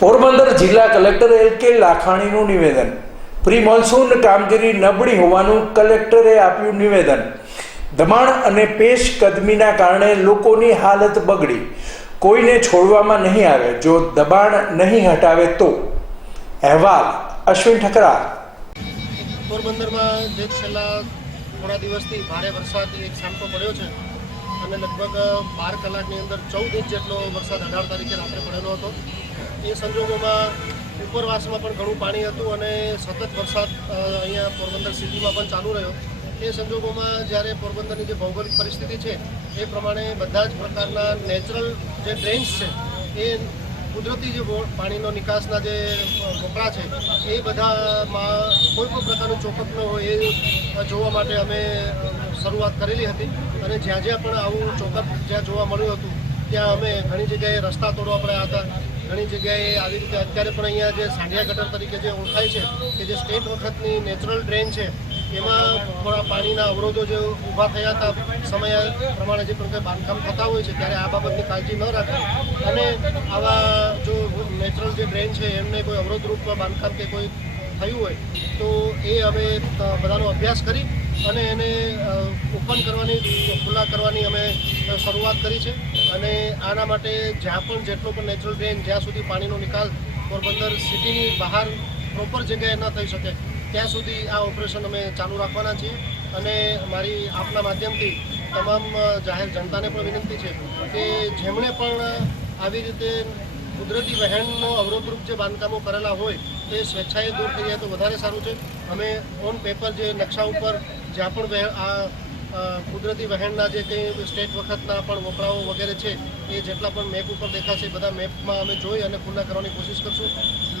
પોરબંદર જિલ્લા collector L K લાખાણીનું નિવેદન. Pre monsoon કામગીરી નબળી હોવાનું કલેક્ટરે આપ્યું નિવેદન. દબાણ અને પેશકદમીના કારણે લોકોની હાલત બગડી. કોઈને છોડવામાં નહીં આવે, જો દબાણ નહીં હટાવે તો. અહેવાલ, અશ્વિન ઠકરા પોરબંદરમાં જે છેલ્લા થોડા દિવસથી ભારે વરસાદ, એક સામટો પડ્યો છે. અને લગભગ બાર કલાકની અંદર ચૌદ ઇંચ જેટલો વરસાદ અઢાર તારીખે રાત્રે પડેલો હતો. એ સંજોગોમાં ઉપરવાસમાં પણ ઘણું પાણી હતું અને સતત વરસાદ અહીંયા પોરબંદર સિટીમાં પણ ચાલુ રહ્યો. એ સંજોગોમાં જ્યારે પોરબંદરની જે ભૌગોલિક પરિસ્થિતિ છે, એ પ્રમાણે બધા જ પ્રકારના નેચરલ જે ડ્રેન્સ છે, એ કુદરતી જે પાણીનો નિકાસના જે વપરા છે, એ બધામાં કોઈ પણ પ્રકારનું ચોખટ ન હોય એ જોવા માટે અમે શરૂઆત કરેલી હતી અને જ્યાં જ્યાં પણ આવું ચોખટ જ્યાં જોવા મળ્યું હતું, ત્યાં અમે ઘણી જગ્યાએ રસ્તા તોડવા પડ્યા હતા. ઘણી જગ્યાએ આવી રીતે અત્યારે પણ અહીંયા જે સાંઢિયા ગટર તરીકે જે ઓળખાય છે, કે જે સ્ટેટ વખતની નેચરલ ડ્રેન છે, એમાં થોડા પાણીના અવરોધો જે ઊભા થયા હતા, સમય પ્રમાણે જે પણ કંઈ બાંધકામ થતા હોય છે, ત્યારે આ બાબતની કાળજી ન રાખે અને આવા જો નેચરલ જે ડ્રેન છે, એમને કોઈ અવરોધરૂપ બાંધકામ કે કોઈ થયું હોય, તો એ અમે બધાનો અભ્યાસ કરી અને એને ઓપન કરવાની, ખુલ્લા કરવાની અમે શરૂઆત કરી છે. અને આના માટે જ્યાં પણ જેટલો પણ નેચરલ ડ્રેન જ્યાં સુધી પાણીનો નિકાલ પોરબંદર સિટીની બહાર પ્રોપર જગ્યાએ ન થઈ શકે, ત્યાં સુધી આ ઓપરેશન અમે ચાલુ રાખવાના છીએ. અને મારી આપના માધ્યમથી તમામ જાહેર જનતાને પણ વિનંતી છે કે જેમણે પણ આવી રીતે કુદરતી વહેણનો અવરોધરૂપ જે બાંધકામો કરેલા હોય તે સ્વેચ્છાએ દૂર થઈ જાય તો વધારે સારું છે. અમે ઓન પેપર જે નકશા ઉપર જ્યાં પણ વહેણ આ કુદરતી વહેણના જે કંઈ સ્ટેટ વખતના પણ વપરાઓ વગેરે છે, એ જેટલા પણ મેપ ઉપર દેખાશે બધા મેપમાં અમે જોઈ અને પૂર્ણ કરવાની કોશિશ કરશું.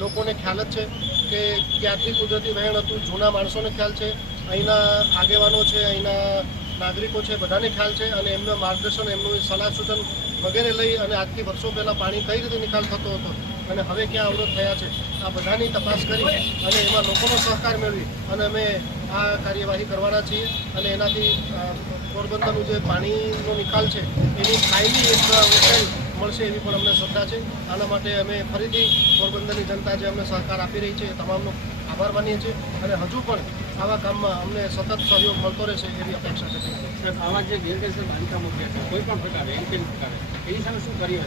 લોકોને ખ્યાલ જ છે કે ક્યાંથી કુદરતી વહેણ હતું, જૂના માણસોને ખ્યાલ છે, અહીંના આગેવાનો છે, અહીંના નાગરિકો છે, બધાને ખ્યાલ છે અને એમનું માર્ગદર્શન, એમનું સલાહ સૂચન વગેરે લઈ અને આજથી વર્ષો પહેલાં પાણી કઈ રીતે નિકાલ થતો હતો અને હવે ક્યાં અવરોધ થયા છે, આ બધાની તપાસ કરી અને એમાં લોકોનો સહકાર મેળવી અને અમે આ કાર્યવાહી કરવાના છીએ અને એનાથી પોરબંદરનું જે પાણીનો નિકાલ છે, એની ફાયલી એક મળશે એવી પણ અમને શ્રદ્ધા છે. આના માટે અમે ફરીથી પોરબંદરની જનતા જે અમને સહકાર આપી રહી છે તમામનો આભાર માનીએ છીએ અને હજુ પણ આવા કામમાં અમને સતત સહયોગ મળતો રહેશે એવી અપેક્ષા છે. આવા જે ગેરકાયદેસર બાંધકામો છે કોઈ પણ પ્રકારે એની સામે શું કરી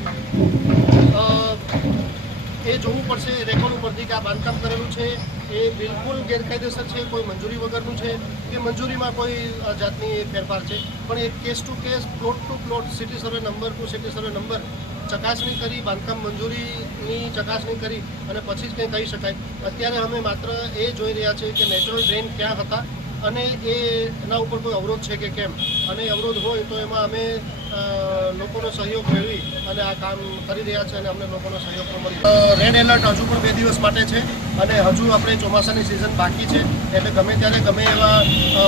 અ, એ જોવું પડશે રેકોર્ડ ઉપરથી કે આ બાંધકામ કરેલું છે એ બિલકુલ ગેરકાયદેસર છે કોઈ મંજૂરી વગરનું છે કે મંજૂરીમાં કોઈ જાતની ફેરફાર છે. પણ એ case to case plot to plot city survey number to city survey number ચકાસણી કરી, બાંધકામ મંજૂરીની ચકાસણી કરી અને પછી જ કંઈ કહી શકાય. અત્યારે અમે માત્ર એ જોઈ રહ્યા છીએ કે નેચરલ ડ્રેન ક્યાં હતા અને એ એના ઉપર કોઈ અવરોધ છે કે કેમ? અને અવરોધ હોય તો એમાં અમે લોકોનો સહયોગ મેળવી અને આ કામ કરી રહ્યા છે અને અમને લોકોનો સહયોગ પણ મળી રેડ એલર્ટ હજુ પણ બે દિવસ માટે છે અને હજુ આપણે ચોમાસાની સિઝન બાકી છે એટલે ગમે ત્યારે ગમે એવા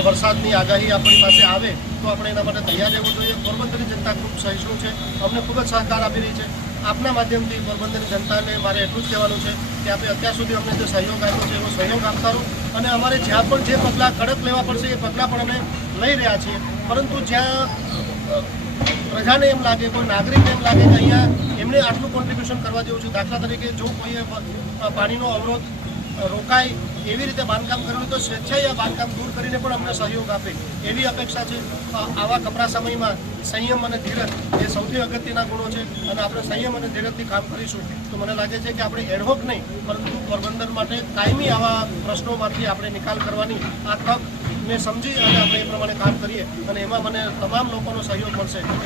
વરસાદની આગાહી આપણી પાસે આવે તો આપણે એના માટે તૈયાર રહેવું જોઈએ. પોરબંદરની જનતા ખૂબ સહિષ્ણુ છે. અમને ખૂબ જ સહકાર આપી રહી છે. આપના માધ્યમથી પોરબંદરની જનતાને મારે એટલું જ કહેવાનું છે કે આપણે અત્યાર સુધી અમને જે સહયોગ આપ્યો છે એવો સહયોગ આપતા રહો અને અમારે જ્યાં પણ જે પગલાં કડક લેવા પડશે એ પગલાં પણ અમે લઈ રહ્યા છીએ. પરંતુ જ્યાં પ્રજાને એમ લાગે, કોઈ નાગરિકને એમ લાગે કે અહીંયા એમને આટલું કોન્ટ્રીબ્યુશન કરવા જેવું છે, દાખલા તરીકે જો કોઈએ પાણીનો અવરોધ રોકાય એવી રીતે બાંધકામ કરવું તો સ્વેચ્છાએ બાંધકામ દૂર કરીને પણ અમને સહયોગ આપે. એવી અપેક્ષા છે. આવા કપરા સમયમાં સંયમ અને ધીરજ એ સૌથી અગત્યના ગુણો છે અને આપણે સંયમ અને ધીરજથી કામ કરીશું. તો મને લાગે છે કે આપણે એડહોક નહીં, પરંતુ પોરબંદર માટે કાયમી આવા પ્રશ્નોમાંથી આપણે નિકાલ કરવાની આ તક મેં સમજી અને આપણે એ પ્રમાણે કામ કરીએ અને એમાં મને તમામ લોકોનો સહયોગ મળશે.